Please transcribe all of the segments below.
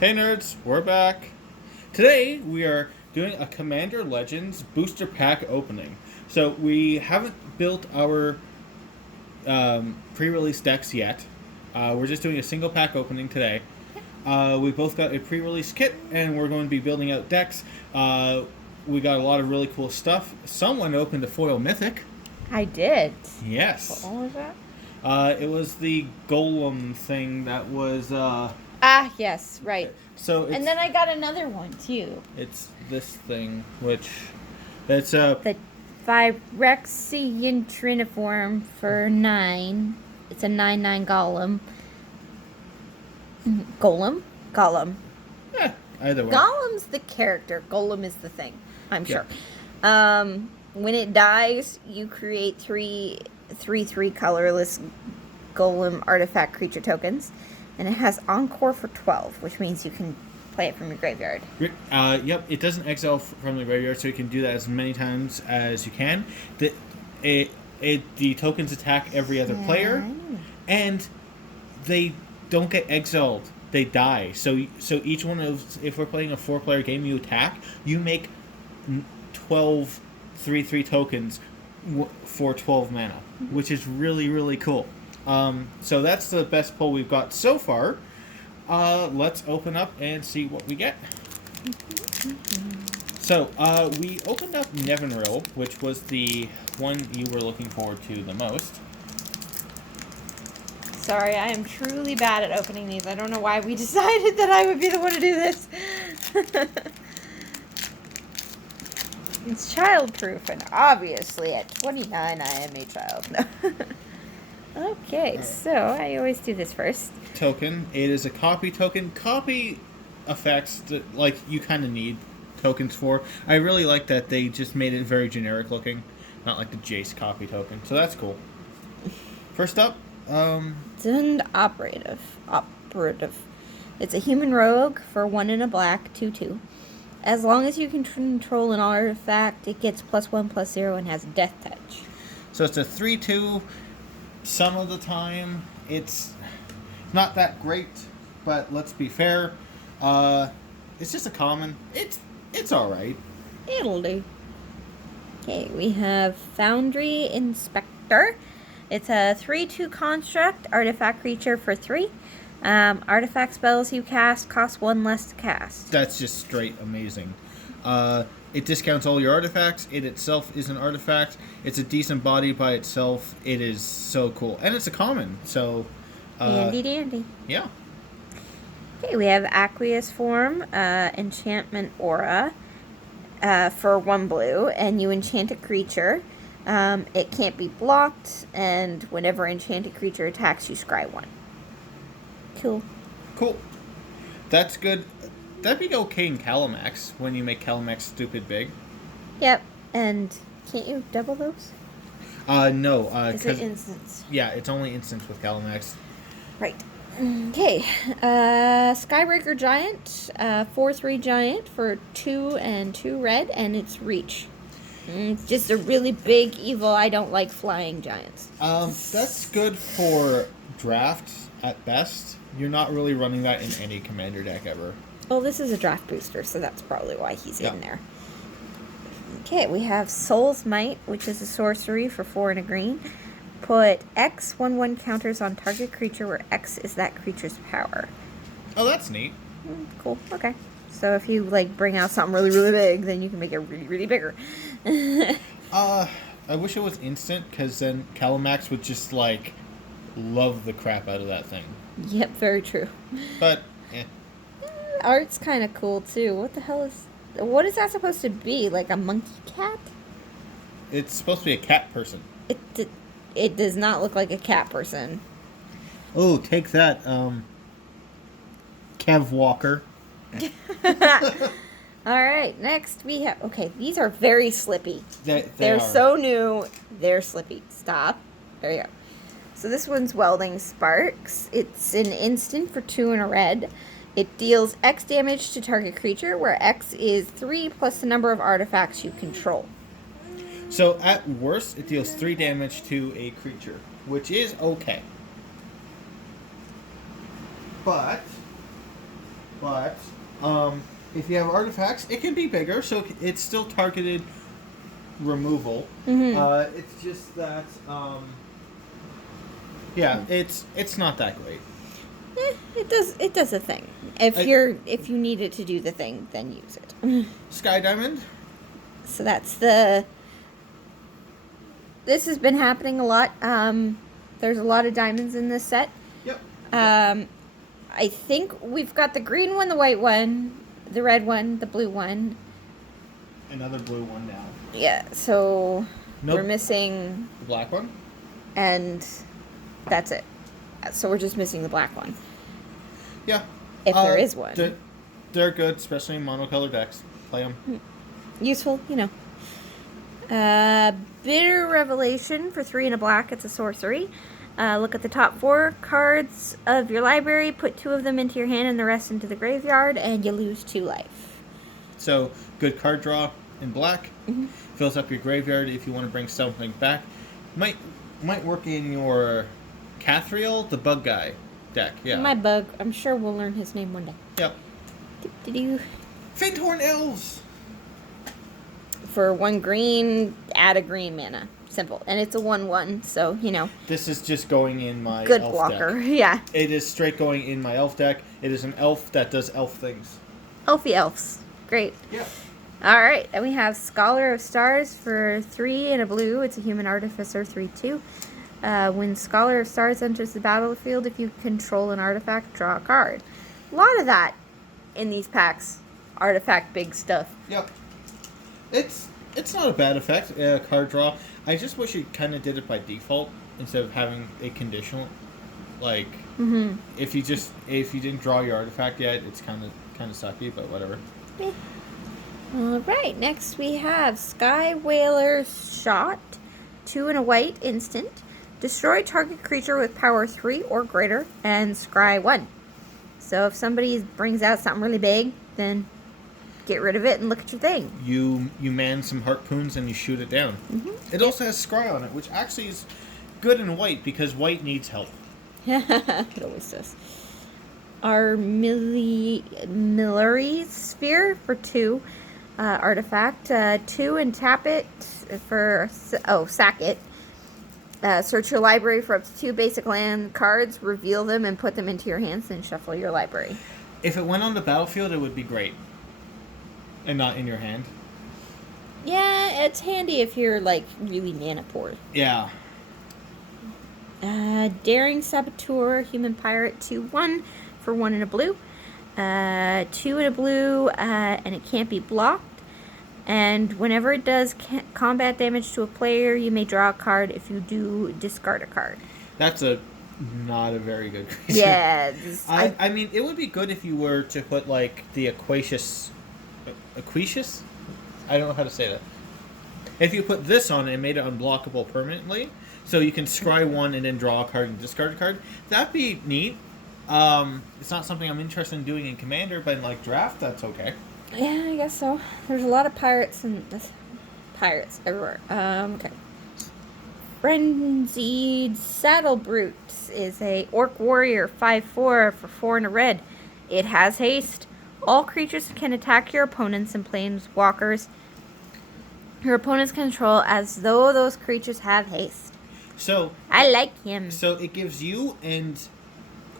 Hey nerds, we're back. Today we are doing a Commander Legends booster pack opening. So we haven't built our pre-release decks yet. We're just doing a single pack opening today. We both got a pre-release kit and we're going to be building out decks. We got a lot of really cool stuff. Someone opened a foil mythic. I did. Yes. What was that? It was the golem thing that was... yes, right. So and then I got another one, too. It's this thing, which... It's The Phyrexian Triniform for 9. It's a 9/9 golem. Golem. Either way. Golem's the character. Golem is the thing. I'm sure. When it dies, you create 3 colorless golem artifact creature tokens. And it has Encore for 12, which means you can play it from your graveyard. Yep, it doesn't exile from the graveyard, so you can do that as many times as you can. The tokens attack every other player, and they don't get exiled. They die. So each one of... If we're playing a 4-player game, you attack, you make 12 3/3 tokens for 12 mana, which is really, really cool. So that's the best pull we've got so far. Let's open up and see what we get. So, we opened up Nevinrill, which was the one you were looking forward to the most. Sorry, I am truly bad at opening these. I don't know why we decided that I would be the one to do this. It's childproof, and obviously at 29 I am a child. No. Okay, so I always do this first. Token. It is a copy token. Copy effects that, like, you kind of need tokens for. I really like that they just made it very generic looking, not like the Jace copy token. So that's cool. First up, Zund Operative. It's a human rogue for 1 and a black, 2/2. As long as you can control an artifact, it gets +1/+0 and has Death Touch. So it's a 3/2. Some of the time, it's not that great, but let's be fair. It's just a common. It's all right. It'll do. Okay, we have Foundry Inspector. It's a 3/2 construct, artifact creature for 3. Artifact spells you cast cost 1 less to cast. That's just straight amazing. It discounts all your artifacts. It itself is an artifact. It's a decent body by itself. It is so cool. And it's a common, so... Dandy dandy. Yeah. Okay, we have Aqueous Form, Enchantment Aura, for 1 blue, and you enchant a creature. It can't be blocked, and whenever enchanted creature attacks, you scry 1. Cool. That's good. That'd be okay in Gleemax, when you make Gleemax stupid big. Yep, and can't you double those? No. Is it instants? Yeah, it's only instants with Gleemax. Right. Okay. Skybreaker Giant, 4/3 giant for 2 and 2 red, and it's reach. It's just a really big evil. I don't like flying giants. That's good for draft at best. You're not really running that in any commander deck ever. Well, this is a draft booster, so that's probably why he's in there. Okay, we have Soul's Might, which is a sorcery for 4 and a green. Put X 1/1 counters on target creature where X is that creature's power. Oh, that's neat. Cool. Okay. So if you bring out something really, really big, then you can make it really, really bigger. I wish it was instant, because then Gleemax would just love the crap out of that thing. Yep, very true. But Art's kind of cool too. What is that supposed to be? Like a monkey cat? it's supposed to be a cat person. It does not look like a cat person. Oh, take that, Kev Walker. Alright, next we have... Okay, these are very slippy. They're so new. They're slippy. Stop. There you go. So this one's Welding Sparks. It's an instant for 2 and a red. It deals X damage to target creature, where X is 3 plus the number of artifacts you control. So at worst, it deals 3 damage to a creature, which is okay. But But if you have artifacts, it can be bigger, so it's still targeted removal. It's just that, it's not that great. It does a thing. If you need it to do the thing, then use it. Sky Diamond. So that's this has been happening a lot. There's a lot of diamonds in this set. Yep. I think we've got the green one, the white one, the red one, the blue one. Another blue one now. Yeah, so Nope. we're missing... The black one? And that's it. So we're just missing the black one. Yeah. If there is one. They're good, especially in monocolor decks. Play them. Useful, you know. Bitter Revelation for 3 and a black. It's a sorcery. Look at the top 4 cards of your library. Put 2 of them into your hand and the rest into the graveyard, and you lose 2 life. So, good card draw in black. Fills up your graveyard if you want to bring something back. Might work in your Cathriel, the bug guy deck. Yeah. My bug. I'm sure we'll learn his name one day. Yep. Do Fainthorn Elves! For 1 green, add a green mana. Simple. And it's a 1/1, so, you know. This is just going in my good elf blocker. deck. Yeah. It is straight going in my elf deck. It is an elf that does elf things. Elfie elves. Great. Yeah. Alright, and we have Scholar of Stars for 3 and a blue. It's a human artificer, 3/2. When Scholar of Stars enters the battlefield, if you control an artifact, draw a card. A lot of that in these packs. Artifact big stuff. Yep. It's not a bad effect, card draw. I just wish you kind of did it by default instead of having a conditional. Like, if you didn't draw your artifact yet, it's kind of sucky, but whatever. Yeah. Alright, next we have Sky Whaler's Shot. 2 and a white, instant. Destroy target creature with power 3 or greater, and scry 1. So if somebody brings out something really big, then get rid of it and look at your thing. You man some harpoons and you shoot it down. It also has scry on it, which actually is good in white because white needs help. It always does. Our Millery Sphere for 2. Artifact. 2 and tap it for... sack it. Search your library for up to 2 basic land cards, reveal them, and put them into your hands, and shuffle your library. If it went on the battlefield, it would be great. And not in your hand. Yeah, it's handy if you're, like, really mana poor. Yeah. Daring Saboteur, Human Pirate, 2/1 for 1 and a blue. 2 and a blue, and it can't be blocked. And whenever it does combat damage to a player, you may draw a card. If you do, discard a card. That's not a very good creature. Yeah. I mean, it would be good if you were to put, like, the Aquatius? I don't know how to say that. If you put this on it and made it unblockable permanently, so you can scry 1 and then draw a card and discard a card, that'd be neat. It's not something I'm interested in doing in Commander, but in, like, Draft, that's okay. Yeah, I guess so. There's a lot of pirates pirates everywhere. Okay. Frenzied Saddle Brute is a Orc Warrior 5/4 for 4 and a red. It has haste. All creatures can attack your opponents and planeswalkers your opponents control as though those creatures have haste. So I like him. So it gives you and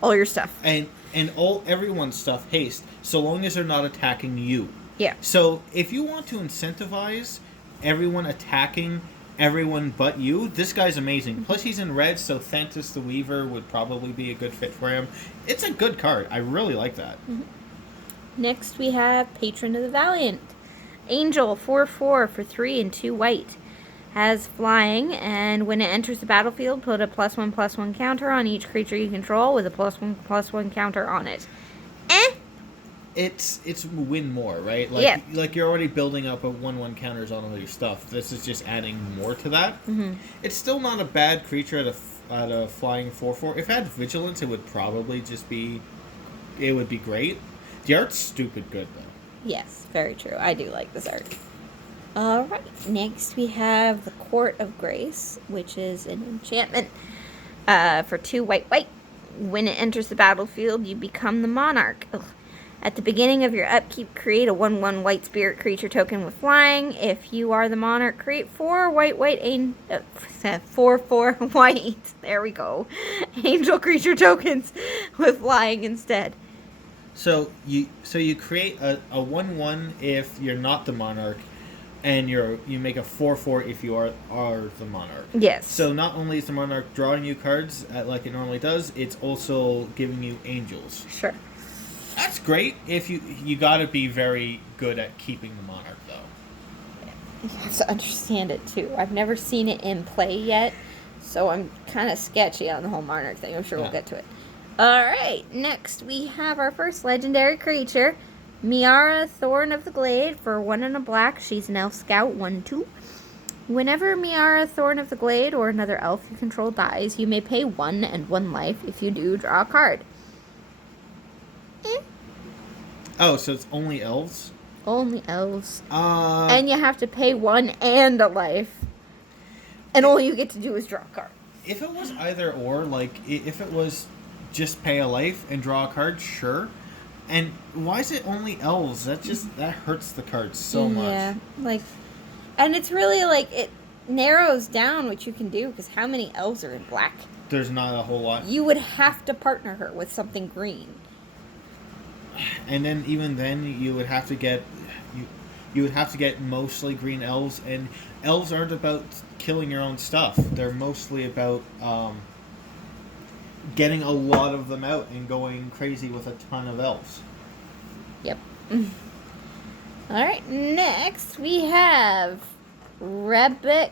all your stuff. And everyone's stuff haste, so long as they're not attacking you. Yeah. So if you want to incentivize everyone attacking everyone but you, this guy's amazing. Plus he's in red, so Thantis the Weaver would probably be a good fit for him. It's a good card. I really like that. Next we have Patron of the Valiant. Angel, 4/4 for 3 and 2 white. Has flying, and when it enters the battlefield, put a +1/+1 counter on each creature you control with a +1/+1 counter on it. It's win more, right? Like, yeah. Like you're already building up a 1/1 counters on all your stuff. This is just adding more to that. It's still not a bad creature at a flying 4/4. If it had vigilance, it would probably just be... It would be great. The art's stupid good, though. Yes, very true. I do like this art. Alright, next we have the Court of Grace, which is an enchantment for 2 white. When it enters the battlefield, you become the monarch. At the beginning of your upkeep, create a 1/1 white spirit creature token with flying. If you are the monarch, create 4 white, 4 white. There we go. Angel creature tokens with flying instead. So you create a 1/1 if you're not the monarch, and you make a 4/4 if you are the monarch. Yes. So not only is the monarch drawing you cards like it normally does, it's also giving you angels. Sure. That's great. If you got to be very good at keeping the monarch, though. You have to understand it too. I've never seen it in play yet, so I'm kind of sketchy on the whole monarch thing. I'm sure we'll get to it. All right. Next, we have our first legendary creature, Miara, Thorne of the Glade, for 1 and a black. She's an elf scout, 1/2. Whenever Miara, Thorne of the Glade, or another elf you control dies, you may pay 1 and 1 life. If you do, draw a card. Oh, so it's only elves? Only elves. And you have to pay 1 and a life. And all you get to do is draw a card. If it was either or, like, if it was just pay a life and draw a card, sure. And why is it only elves? That hurts the cards so much. Yeah, and it's really, it narrows down what you can do, because how many elves are in black? There's not a whole lot. You would have to partner her with something green. And then even then you would have to get mostly green elves, and elves aren't about killing your own stuff. They're mostly about getting a lot of them out and going crazy with a ton of elves. Yep. Alright, next we have Rebic,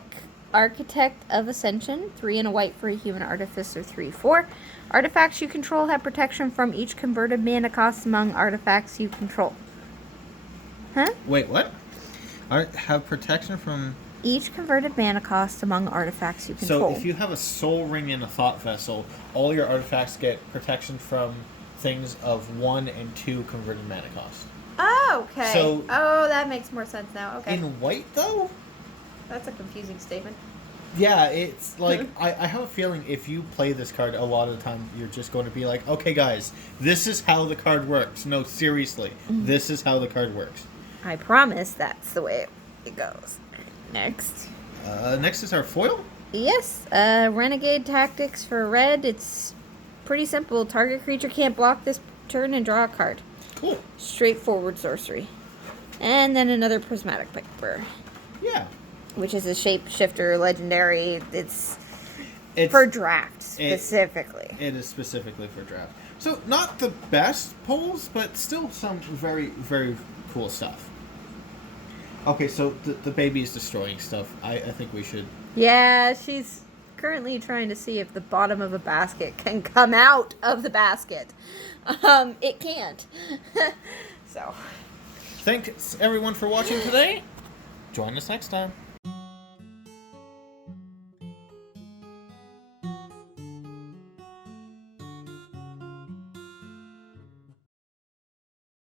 Architect of Ascension, 3 and a white for a human artificer, 3/4. Artifacts you control have protection from each converted mana cost among artifacts you control. Huh? Wait, what? Have protection from each converted mana cost among artifacts you control. So if you have a soul ring and a thought vessel, all your artifacts get protection from things of 1 and 2 converted mana cost. Oh, okay. So, that makes more sense now. Okay. In white, though? That's a confusing statement. Yeah, it's like, I have a feeling if you play this card, a lot of the time you're just going to be like, okay, guys, this is how the card works. No, seriously, this is how the card works. I promise that's the way it goes. Next. Next is our foil? Yes, Renegade Tactics for red. It's pretty simple. Target creature can't block this turn and draw a card. Cool. Straightforward sorcery. And then another Prismatic Piper. Yeah. Which is a shapeshifter legendary. It's for draft specifically. It is specifically for draft. So not the best polls, but still some very, very cool stuff. Okay, so the baby is destroying stuff. I think we should... Yeah, she's currently trying to see if the bottom of a basket can come out of the basket. It can't. So. Thanks, everyone, for watching today. Join us next time.